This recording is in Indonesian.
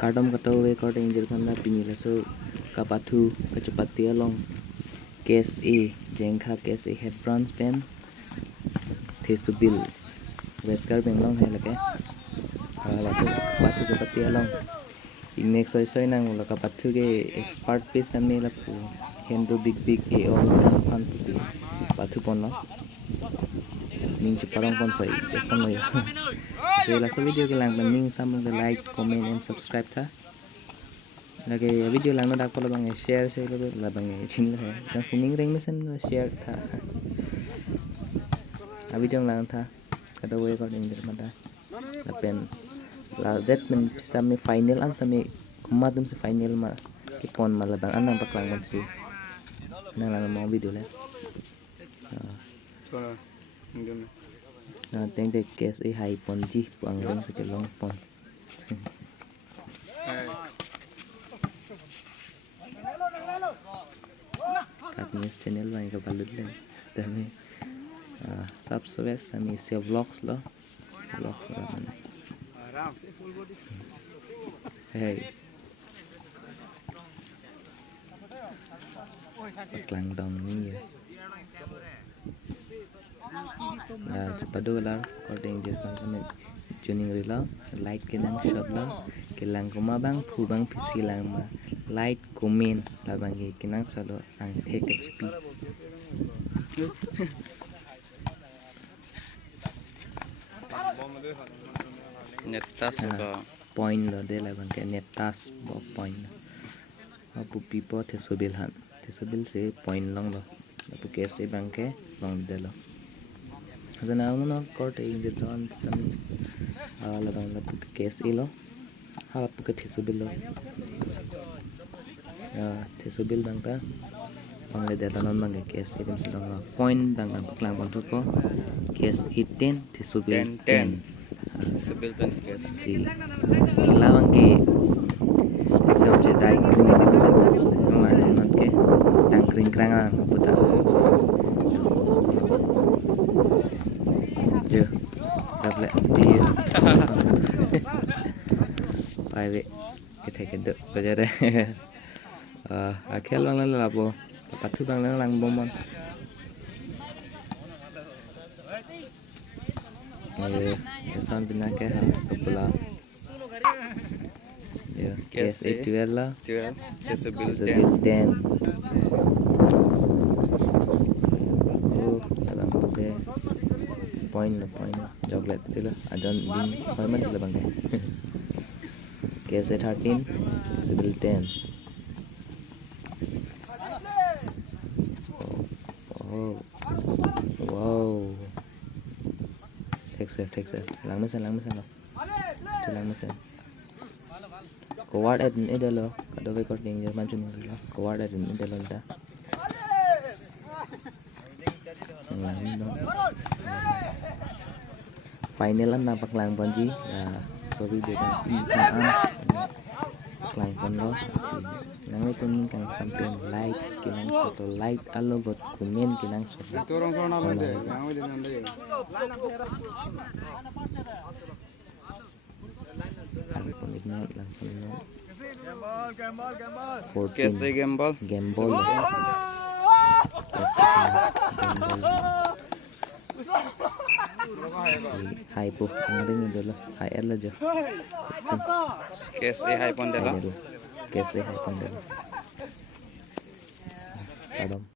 Kadam kata we kau danger kanda pinila so kapathu kecepati along case A jengkha case A head bronze pen thesubil wesker benglong hai lake ala so kapathu kecepati along next soy nang ulo kapathu ke expert piece namni la pu hendo big e all fan pusi pathu ponno ning parang ponsai esam ya so la so video ke lang ning sam like comment and subscribe tha lagi video lang na ko labang share sa lo labang chin la hai jang sining ring mesen share tha video lang tha kada we ko ning der mata la pen la that men pista me final an sami kumadum se final ma ki pon ma labang anang paklang mon si nang lang mo video le na teng de case e hai pon ji pang reng se ke long pon kat news channel mai ka balut le tami subscribe kami se vlogs lo mana hey paklang dong ni ya padu lar ko danger kan sama tuning rila like kenang shot la kelang kuma bang phu bang pisi lang ma like comment la bang kenang salo ang tek hp netas ko point lo de la bang ke netas bo point apu pipo thesobil han thesobil se point long lo apu ke se bang ke long de lo jana uno court in the don stam la bang la pu ke se lo ha pu ke thesobil lo thesobil bang ka bang le de don bang ke se dim se lo point bang bang klang bon tu ko ke se 10 thesobil 10 sebil pen kes si kilawang ke ekdom jedai ngomong nang ke tang kring krangan puta yo dable di pai ve ke thek de bajare akhel bang la labo pathu bang lang bomon san bina ke ha kapula ya case 12 la sebil 10 oh abang de point chocolate dila ajon din hoy man dila bang case 13 sebil 10 oh wow take sir lang mesan lo lang mesan koward edin edalo kado we recording jerman jun lo koward edin edalo da final an napak lang bonji so video kan lang pon lo nang itu kang sampean like kinang satu like alo got comment kinang satu turong sona bade yang we din ande gembol kese gembol hai pu ngring dulu hai el aja kese hai pon dela kese hai pon dela kadam